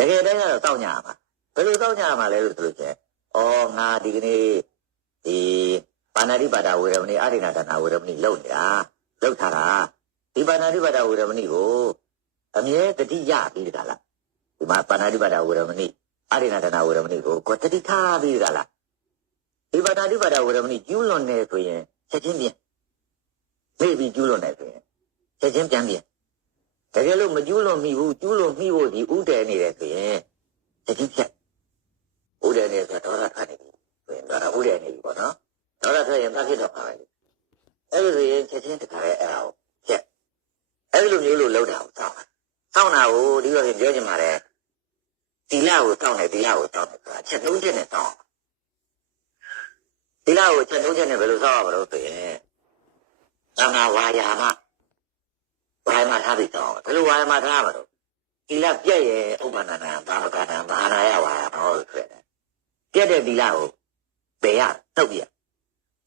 တကယ်တမ်းကတော့တောက်ညရမှာဘယ်လိုတောက်ညရမှာလဲလို့ဆိုလို့ချင်းဩငါဒီကနေ့ဒီပါဏာတိပါဒဝေရမဏိအရိဏတနာဝေရမဏိလုံနေတာလုံထားတာဒီပါဏာတိပါဒဝေရမဏိကိုအမြဲတတိယပြီးတကလားဒီမှာပါဏာတိပါဒဝေရမဏိအရိဏတနာဝေရမဏိကိုကိုတတိထားပြီးတကလားဒီပါဏာတိပါဒဝေရမဏိကျူးလွန်နေဆိုရင်ချက်ချင်းပြန်မေ့ပြီးကျူးလွန်နေဆိုရင်ချက်ချင်းပြန်ပြန် တကယ်လို့မကျူးလွန်မိဘူးကျူးလွန်မိဖို့ဒီဥတည်နေတယ်ဆိုရင်ချက်ချင်းဖြတ်ဥတည်နေဆိုတော့ဒေါသထွက်နေပြီဆိုရင်တော့ဥတည်နေပြီပေါ့နော်ဒေါသထွက်ရင်ဘာဖြစ်တော့ပါလဲအဲ့လိုဆိုရင်ချက်ချင်းတခါလဲအဲ့ဒါကိုဖြတ်အဲ့လိုမျိုးလို့လောက်တာကိုတောင်းတောင်းတာကိုဒီလိုပြောချင်ပါတယ်တီလာကိုတောင်းတယ်တီလာကိုတောင်းတယ်ဆိုတာချက်သုံးချက်နဲ့တောင်းတီလာကိုချက်သုံးချက်နဲ့ဘယ်လိုစောက်ရမလို့ဆိုရင်သမာဝါယာမ ဝါယာမထားပြီးတောင်းဘယ်လိုဝါယာမထားမှာတော့တီလာပြက်ရဲ့ဥပ္ပန္နနာဘာဝကနာမဟာနာယဝါယာမဟုတ်လို့ဆိုတယ်ပြက်တဲ့တီလာကိုပယ်ရတုတ်ပြ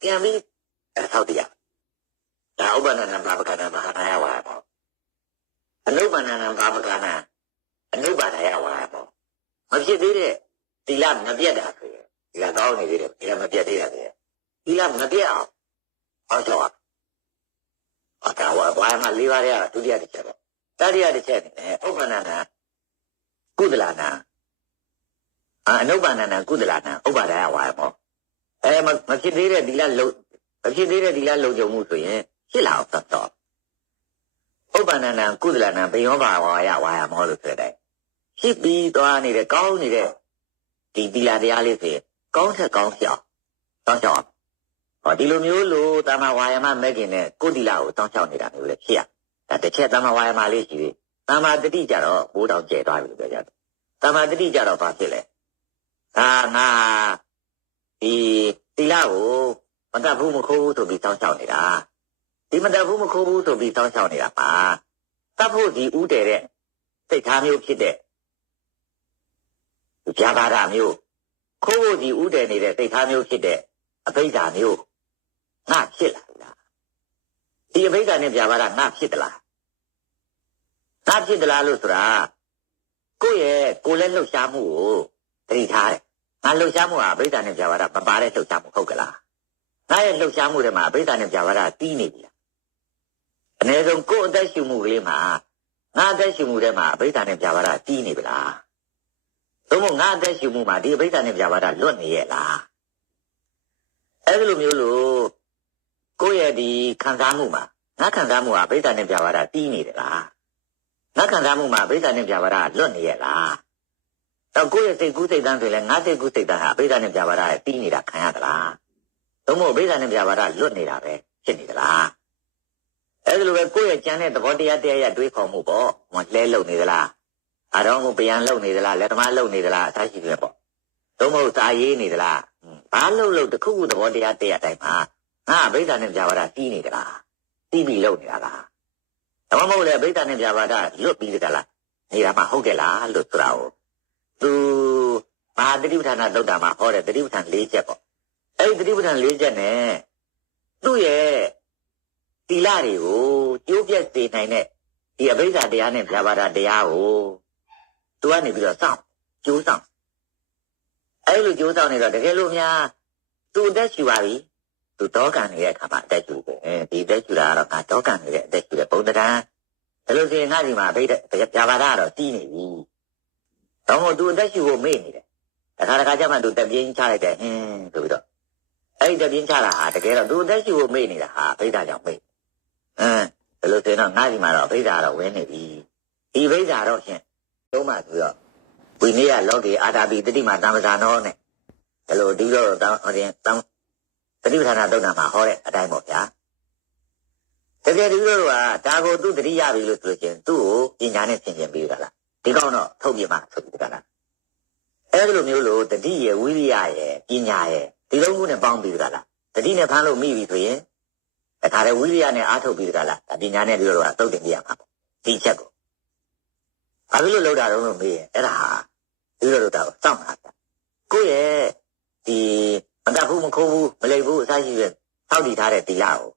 ပြန်ပြီးအဲ့ထောက်တရားဒါဥပ္ပန္နနာဘာဝကနာမဟာနာယဝါယာမအနုပ္ပန္နနာဘာဝကနာအနုပ္ပါဒယဝါယာမမဖြစ်သေးတဲ့တီလာမပြက်တာဆိုရင်ဒီကကောင်းနေသေးတယ်ဒီကမပြက်သေးတာဆိုရင်ဒီလာမပြက်အောင်အောင်တော့အ တာဝဘာမှလေးပါးရဒုတိယတစ်ချက်ပဲတတိယတစ်ချက်နဲ့ဥပ္ပန္နနာကုသလနာအာအနုပ္ပန္နနာကုသလနာဥပ္ပါဒယဝါယမောအဲမမဖြစ်သေးတဲ့ဒီလာလုံမဖြစ်သေးတဲ့ဒီလာလုံကြုံမှုဆိုရင်ဖြစ်လာအောင်သတ်တော့ဥပ္ပန္နနာကုသလနာဘယောဘာဝါယဝါယမောလို့ဆိုတဲ့ဖြစ်ပြီးသွားနေတဲ့ကောင်းနေတဲ့ဒီဒီလာတရားလေးဆိုရင်ကောင်းထက်ကောင်းပြောင်းတောင်းချောင်းဟော ဒီလိုမျိုးလို့တမဝါယမမဲ့ခင်နဲ့ကိုတိလာကိုတောင်းချောင်းနေတာမျိုးလည်းဖြစ်ရဒါတစ်ချက်တမဝါယမလေးရှိသေးတမတတိကြတော့ဘိုးတော်ကျဲသွားပြီလို့ပြောကြတယ်တမတတိကြတော့ဘာဖြစ်လဲဒါငါဒီတိလာကိုမတတ်ဘူးမခိုးဘူးဆိုပြီးတောင်းချောင်းနေတာဒီမတတ်ဘူးမခိုးဘူးဆိုပြီးတောင်းချောင်းနေတာပါတတ်ဖို့ဒီဥတည်တဲ့စိတ်ထားမျိုးဖြစ်တဲ့ကြာပါရမျိုးခိုးဖို့ဒီဥတည်နေတဲ့စိတ်ထားမျိုးဖြစ်တဲ့အဘိဓါမျိုး ငါဖြစ်လာလားဒီအဘိဓါနဲ့ပြပါတာငါဖြစ်သလားငါဖြစ်သလားလို့ဆိုတာကိုယ့်ရဲ့ကိုယ်လည်းလှုပ်ရှားမှုကိုသတိထားတယ်ငါလှုပ်ရှားမှုဟာအဘိဓါနဲ့ပြပါတာမပါတဲ့လှုပ်ရှားမှုဟုတ်ကလားငါရဲ့လှုပ်ရှားမှုတွေမှာအဘိဓါနဲ့ပြပါတာတီးနေပြီလားအနည်းဆုံးကိုယ့်အသက်ရှူမှုကလေးမှာငါအသက်ရှူမှုထဲမှာအဘိဓါနဲ့ပြပါတာတီးနေပြီလားသို့မဟုတ်ငါအသက်ရှူမှုမှာဒီအဘိဓါနဲ့ပြပါတာလွတ်နေရဲ့လားအဲ့ဒီလိုမျိုးလို့ ကိုယ့်ရဲ့ဒီခံစားမှုမှာငါခံစားမှုဟာဗိဓာနဲ့ပြပါတာတီးနေတယ်လားငါခံစားမှုမှာဗိဓာနဲ့ပြပါတာလွတ်နေရဲ့လားတော့ကိုယ့်ရဲ့စိတ်ကူးစိတ်တန်းဆိုရင်ငါစိတ်ကူးစိတ်တန်းဟာဗိဓာနဲ့ပြပါတာတီးနေတာခံရသလားသို့မဟုတ်ဗိဓာနဲ့ပြပါတာလွတ်နေတာပဲဖြစ်နေသလားအဲ့ဒီလိုပဲကိုယ့်ရဲ့ကြံတဲ့သဘောတရားတရားရတွေးခေါ်မှုပေါ့မလဲလုံနေသလားအတော်ကိုပြန်လုံနေသလားလက်သမားလုံနေသလားအသားရှိတယ်ပေါ့သို့မဟုတ်စာရေးနေသလားဘာလို့လို့တခုခုသဘောတရားတရားတိုင်းမှာ ငါဗိဓာနဲ့ပြပါတာတီးနေသလားတီးပြီးလုံနေတာလားဒါမှမဟုတ်လေဗိဓာနဲ့ပြပါတာလွတ်ပြီးတကလားနေတာမှဟုတ်တယ်လားလို့ဆိုတာကိုသူမဟာတတိပဋ္ဌာန်သုတ်တာမှာဟောတဲ့တတိပဋ္ဌာန်၄ချက်ပေါ့အဲ့ဒီတတိပဋ္ဌာန်၄ချက်နဲ့သူ့ရဲ့တီလာတွေကိုကျိုးပြက်စေနိုင်တဲ့ဒီအဘိဓါတရားနဲ့ပြပါတာတရားကိုသူကနေပြီးတော့စောင့်ကျိုးစောင့်အဲ့လိုကြိုးစားနေတော့တကယ်လို့များသူအသက်ရှူပါပြီ သူတောကန်နေတဲ့အခါမှာအသက်ရှူတယ်အဲဒီအသက်ရှူတာကတော့ငါတောကန်နေတဲ့အသက်ရှူတဲ့ပုံတံဒါလို့ဆိုရင်ငါဒီမှာဗိဒပြပါဒကတော့တီးနေပြီတော့မို့သူအသက်ရှူဖို့မေ့နေတယ်တခါတခါကျမှသူတက်ပြင်းချလိုက်တယ်ဟင်းဆိုပြီးတော့အဲ့ဒီတက်ပြင်းချတာဟာတကယ်တော့သူအသက်ရှူဖို့မေ့နေတာဟာဗိဒကြောင့်မေ့အင်းဒါလို့ဆိုရင်တော့ငါဒီမှာတော့ဗိဒကတော့ဝင်နေပြီဒီဗိဒတော့ရှင်သုံးမှဆိုတော့ဝိနည်းလောကေအာတာပိတတိမာတမ္ပဇာနောနဲ့ဒါလိုဒီလိုတောင်းဟောရင်တောင်း တတိပဌာနာတုတ်တာမှာဟောတဲ့အတိုင်းပေါ့ဗျာတကယ်ဒီလိုကဒါကိုသူတတိယပြီလို့ဆိုရင်သူ့ကိုပညာနဲ့သင်ကျင်ပြီးတာလားဒီကောင်းတော့ထုတ်ပြမှာဆိုပြီးတာလားအဲ့ဒီလိုမျိုးလို့တတိရဲ့ဝိရိယရဲ့ပညာရဲ့ဒီလုံးခုနဲ့ပေါင်းပြီးတာလားတတိနဲ့ဖမ်းလို့မိပြီဆိုရင်တခါတည်းဝိရိယနဲ့အားထုတ်ပြီးတာလားပညာနဲ့ဒီလိုတော့တုတ်တင်ပြရမှာပေါ့ဒီချက်ကိုဘာဖြစ်လို့လောက်တာတော့လို့မေးရင်အဲ့ဒါဟာဒီလိုလောက်တာကိုစောင့်တာကိုယ့်ရဲ့ဒီ မတတ်ဘူးမခိုးဘူးမလိမ်ဘူးအစရှိတဲ့စောင့်တည်ထားတဲ့တီလာကို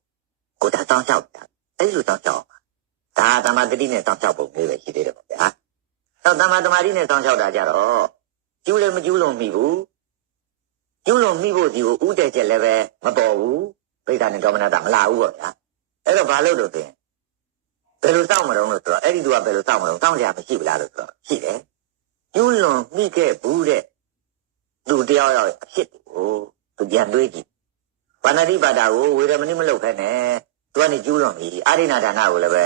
ကိုဒါတောင်းလျှောက်တာအဲ့လိုတောင်းလျှောက်ဒါသမာတတိနဲ့တောင်းလျှောက်ပုံလေးပဲရှိသေးတယ်ပေါ့ဗျာတော့တမ္မာတမာတိနဲ့စောင့်ရှောက်တာကြတော့ကျူးလည်းမကျူးလွန်မိဘူးကျူးလွန်မိဖို့ဒီကိုဥတည်ချက်လည်းပဲမပေါ်ဘူးဗိဒ္ဓနဲ့ဒေါမနတာမလာဘူးပေါ့ဗျာအဲ့တော့ဘာလို့လို့သိရင်ဘယ်လိုစောင့်မလို့လို့ဆိုတော့အဲ့ဒီသူကဘယ်လိုစောင့်မလို့စောင့်ကြမရှိဘူးလားလို့ဆိုတော့ရှိတယ်ကျူးလွန်မိခဲ့ဘူးတဲ့သူတယောက်ယောက်အဖြစ်ကို သူပြန်တွေးကြည့်ဘာနာတိပါဒကိုဝေရမဏိမလုပ်ခဲနဲ့သူကနေကျူးလွန်ပြီအာရိနာဒါနကိုလည်းပဲ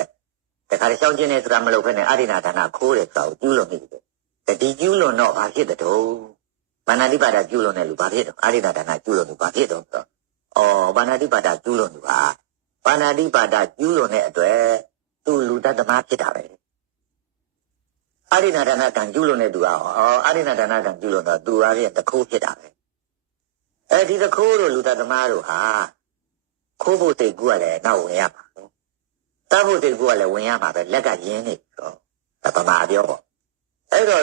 တခါတည်းရှောင်းကျင်းနေဆိုတာမလုပ်ခဲနဲ့အာရိနာဒါနခိုးတယ်ဆိုတော့ကျူးလွန်ပြီတဲ့ဒီကျူးလွန်တော့ဘာဖြစ်တဲ့တော့ဘာနာတိပါဒကျူးလွန်တဲ့လူဘာဖြစ်တော့အာရိနာဒါနကျူးလွန်သူဘာဖြစ်တော့ဆိုတော့အော်ဘာနာတိပါဒကျူးလွန်သူဟာဘာနာတိပါဒကျူးလွန်တဲ့အတွက်သူလူတတ်သမားဖြစ်တာပဲအာရိနာဒါနကံကျူးလွန်တဲ့သူကအော်အာရိနာဒါနကံကျူးလွန်တော့သူအားဖြင့်တခိုးဖြစ်တာပဲ အဲဒီတခိုးတို့လူတတ်သမားတို့ဟာခိုးဖို့တိတ်ကူကလည်းနောက်ဝင်ရမှာတတ်ဖို့တိတ်ကူကလည်းဝင်ရမှာပဲလက်ကရင်းနေပြီတော့ဒါပမာပြောပေါ့အဲ့တော့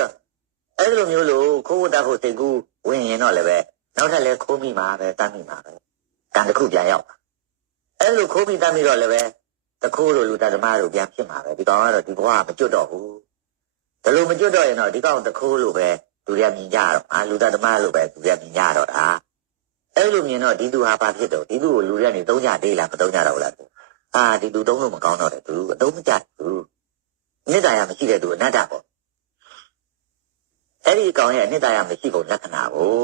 အဲ့လိုမျိုးလို့ခိုးဖို့တတ်ဖို့တိတ်ကူဝင်ရင်တော့လည်းပဲနောက်ထပ်လည်းခိုးမိမှာပဲတတ်မိမှာပဲကံတစ်ခုပြန်ရောက်အဲ့လိုခိုးမိတတ်မိတော့လည်းပဲတခိုးတို့လူတတ်သမားတို့ပြန်ဖြစ်မှာပဲဒီကောင်ကတော့ဒီဘဝမကျွတ်တော့ဘူးဒါလို့မကျွတ်တော့ရင်တော့ဒီကောင်တခိုးလို့ပဲလူတွေကမြင်ကြတော့အာလူတတ်သမားလို့ပဲလူတွေကမြင်ကြတော့တာ အဲ့လိုမြင်တော့ဒီသူဟာဘာဖြစ်တော့ဒီသူကိုလူတွေကနေသုံးကြသေးလားမသုံးကြတော့ဘူးလားအာဒီသူသုံးလို့မကောင်းတော့တယ်သူအသုံးမကျဘူးမေတ္တာရမရှိတဲ့သူအနတ္တပေါ့အဲ့ဒီအကောင်ရဲ့အနှစ်သာရမရှိပုံလက္ခဏာကို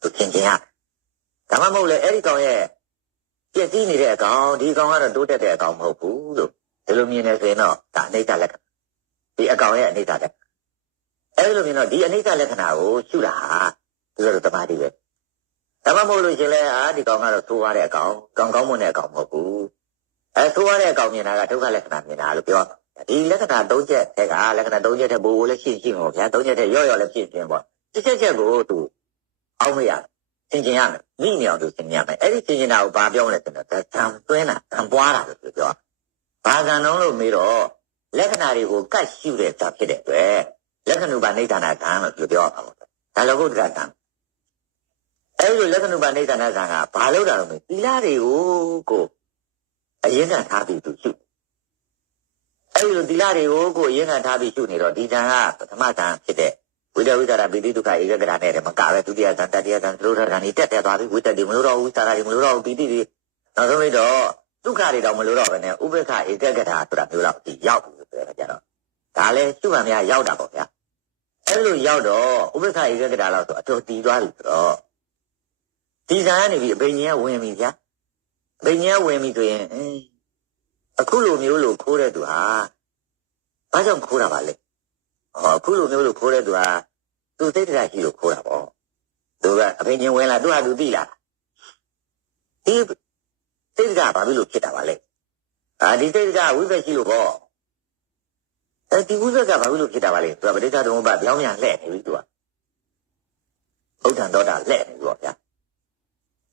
သူသင်ခြင်းရဒါမှမဟုတ်လေအဲ့ဒီကောင်ရဲ့ပြည့်စည်နေတဲ့အကောင်ဒီကောင်ကတော့တိုးတက်တဲ့အကောင်မဟုတ်ဘူးလို့ဒီလိုမြင်နေဆိုရင်တော့ဒါအနိစ္စလက္ခဏာဒီအကောင်ရဲ့အနိစ္စလက္ခဏာအဲ့လိုမြင်တော့ဒီအနိစ္စလက္ခဏာကိုရှုတာဟာသူတို့တမာတိပဲ ဒါမှမဟုတ်လို့ရှင်လဲအာဒီကောင်ကတော့သိုးရတဲ့အကောင်ကောင်းကောင်းမွန်တဲ့အကောင်မဟုတ်ဘူးအဲသိုးရတဲ့အကောင်မြင်တာကဒုက္ခလက္ခဏာမြင်တာလို့ပြောဒီလက္ခဏာ၃ချက်တက်ကလက္ခဏာ၃ချက်တဲ့ဘိုးဘိုးလည်းရှင်းရှင်းပါဗျာ၃ချက်တဲ့ရော့ရော့လည်းဖြစ်ခြင်းပေါ့တစ်ချက်ချက်ကိုသူအောင်းမရသင်ကျင်ရမယ်မိနေအောင်သူသင်ရမယ်အဲ့ဒီသင်ကျင်တာကိုဘာပြောလဲဆိုတော့တံသွင်းတာတံပွားတာလို့ပြောဘာကံလုံးလို့မေးတော့လက္ခဏာတွေကိုကတ်ရှုတဲ့တာဖြစ်တဲ့အတွက်လက္ခဏုပနိဒာနာကံလို့ပြောပါတော့ဒါလောကုတ္တရာကံ အဲ့ဒီလက္ခဏုပနိဒာနာကံကဘာလို့တာလို့မေးသီလတွေကိုကိုအရင်ကထားပြီးသူရှုအဲ့လိုသီလတွေကိုကိုရင်းခံထားပြီးရှုနေတော့ဒီတန်ကပထမတန်ဖြစ်တဲ့ဝိတဝိတရာပိတိဒုက္ခဧကဂရနဲ့မကပဲဒုတိယတန်တတိယတန်သရုထကံนี่တက်တက်သွားပြီဝိတတိမလို့တော့ဘူးသာရာဒီမလို့တော့ပိတိဒီနောက်ဆုံးပြီးတော့ဒုက္ခတွေတော့မလို့တော့ပဲနဲ့ဥပ္ပခဧကဂရဆိုတာမျိုးတော့ဒီရောက်ပြီဆိုတဲ့ကြတော့ဒါလဲရှုမှန်များရောက်တာပေါ့ဗျာအဲ့လိုရောက်တော့ဥပ္ပခဧကဂရလောက်ဆိုအတော်တည်သွားပြီဆိုတော့ ဒီဇာကနေပြီးအဘိညာဉ်ကဝင်ပြီဗျာအဘိညာဉ်ကဝင်ပြီဆိုရင်အခုလိုမျိုးလို့ခိုးတဲ့သူဟာဘာကြောင့်ခိုးတာပါလဲဟောအခုလိုမျိုးလို့ခိုးတဲ့သူဟာသူသိတဲ့ရှိလို့ခိုးတာပေါ့သူကအဖေချင်းဝင်လာသူဟာသူသိလားဒီသိတဲ့ကဘာဖြစ်လို့ဖြစ်တာပါလဲအာဒီသိတဲ့ကဝိပ္ပရှိလို့ပေါ့အဲဒီဝိပ္ပကဘာဖြစ်လို့ဖြစ်တာပါလဲသူကပဋိစ္စသမုပ္ပါပြောင်းပြန်လှဲ့နေပြီသူကဘုဒ္ဓံတော်တာလှဲ့နေပြီပေါ့ဗျာ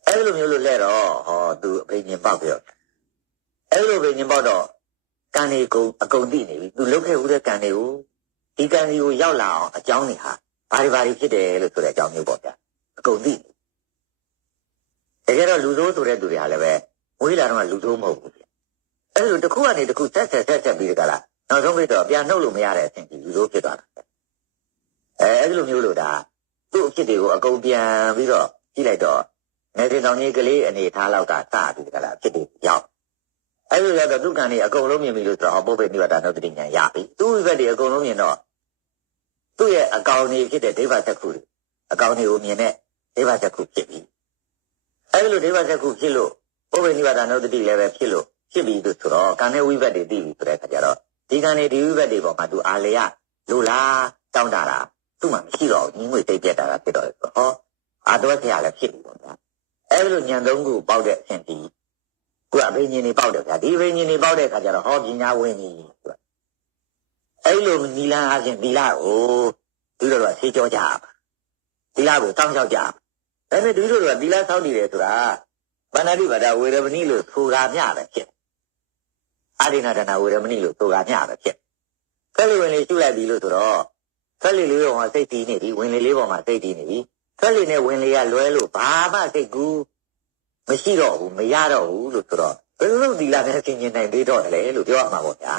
အဲဒီလိုမျိုးလို့လှဲ့တော့ဟောသူအဖေချင်းပေါက်ပြောအဲ့လိုပဲညင်ပေါတော့ကံတွေကို အကုန်သိနေပြီသူလုတ်ခဲ့ဦးတဲ့ကံတွေကိုဒီကံတွေကိုရောက်လာအောင်အကြောင်းတွေဟာဘာတွေဘာတွေဖြစ်တယ်လို့ဆိုတဲ့အကြောင်းမျိုးပေါ့ဗျာအကုန်သိတကယ်တော့လူဆိုးဆိုတဲ့သူတွေဟာလည်းပဲဝေးလာတော့လူဆိုးမဟုတ်ဘူးအဲ့လိုတစ်ခုကနေတစ်ခုဆက်ဆက်ဆက်ဆက်ပြီးတကလားနောက်ဆုံးပြီးတော့ပြန်နှုတ်လို့မရတဲ့အဆင့်ကြီးလူဆိုးဖြစ်သွားတာအဲအဲ့လိုမျိုးလို့ဒါသူ့အဖြစ်တွေကိုအကုန်ပြန်ပြီးတော့ကြည့်လိုက်တော့ နေတင်တော်ကြီးကလေးအနေထားလောက်ကစပြီးတကလားဖြစ်ပြီးရောက်အဲ့လိုရတော့ဒုက္ခနေအကုန်လုံးမြင်ပြီလို့ဆိုတော့ပုပ္ပေနိဗ္ဗာန်တော့တတိညာရပြီသူ့ဘက်တွေအကုန်လုံးမြင်တော့သူ့ရဲ့အကောင်တွေဖြစ်တဲ့ဒိဗ္ဗသက်ခုတွေအကောင်တွေကိုမြင်တဲ့ဒိဗ္ဗသက်ခုဖြစ်ပြီအဲ့လိုဒိဗ္ဗသက်ခုဖြစ်လို့ပုပ္ပေနိဗ္ဗာန်တော့တတိလည်းပဲဖြစ်လို့ဖြစ်ပြီလို့ဆိုတော့ကံနဲ့ဝိဘတ်တွေသိပြီဆိုတဲ့အခါကျတော့ဒီကံတွေဒီဝိဘတ်တွေပေါ်မှာသူအာလေယလူလားတောင်းတာတာသူ့မှာမရှိတော့ညီငွေသိပြက်တာကဖြစ်တော့တယ်ဆိုတော့ဟောအာတော်ဆရာလည်းဖြစ်ပြီပေါ့ဗျာ အဲ့လိုညံသုံးခုပေါက်တဲ့အရှင်ဒီသူကအဘိညာဉ်နေပေါက်တယ်ဗျာဒီအဘိညာဉ်နေပေါက်တဲ့အခါကျတော့ဟောပညာဝင်ပြီသူကအဲ့လိုနီလန်းအားဖြင့်သီလကိုဒီလိုတော့ဆေးကြောကြပါသီလကိုတောင်းလျှောက်ကြပါဒါပေမဲ့ဒီလိုတော့သီလစောင့်နေတယ်ဆိုတာဗန္ဒတိဗဒဝေရမဏိလို့ဆိုတာမျှပဲဖြစ်အာရိဏဒနာဝေရမဏိလို့ဆိုတာမျှပဲဖြစ်ဖက်လီဝင်လေးရှုလိုက်ပြီလို့ဆိုတော့ဖက်လီလေးပေါ်မှာစိတ်တည်နေပြီဝင်လေးလေးပေါ်မှာစိတ်တည်နေပြီဖက်လီနဲ့ဝင်လေးကလွဲလို့ဘာမှစိတ်ကူး မရှိတော့ဘူးမရတော့ဘူးလို့ဆိုတော့ဘယ်လိုလုပ်ဒီလာနဲ့သင်ကျင်နိုင်သေးတော့လဲလို့ပြောရမှာပေါ့ဗျာ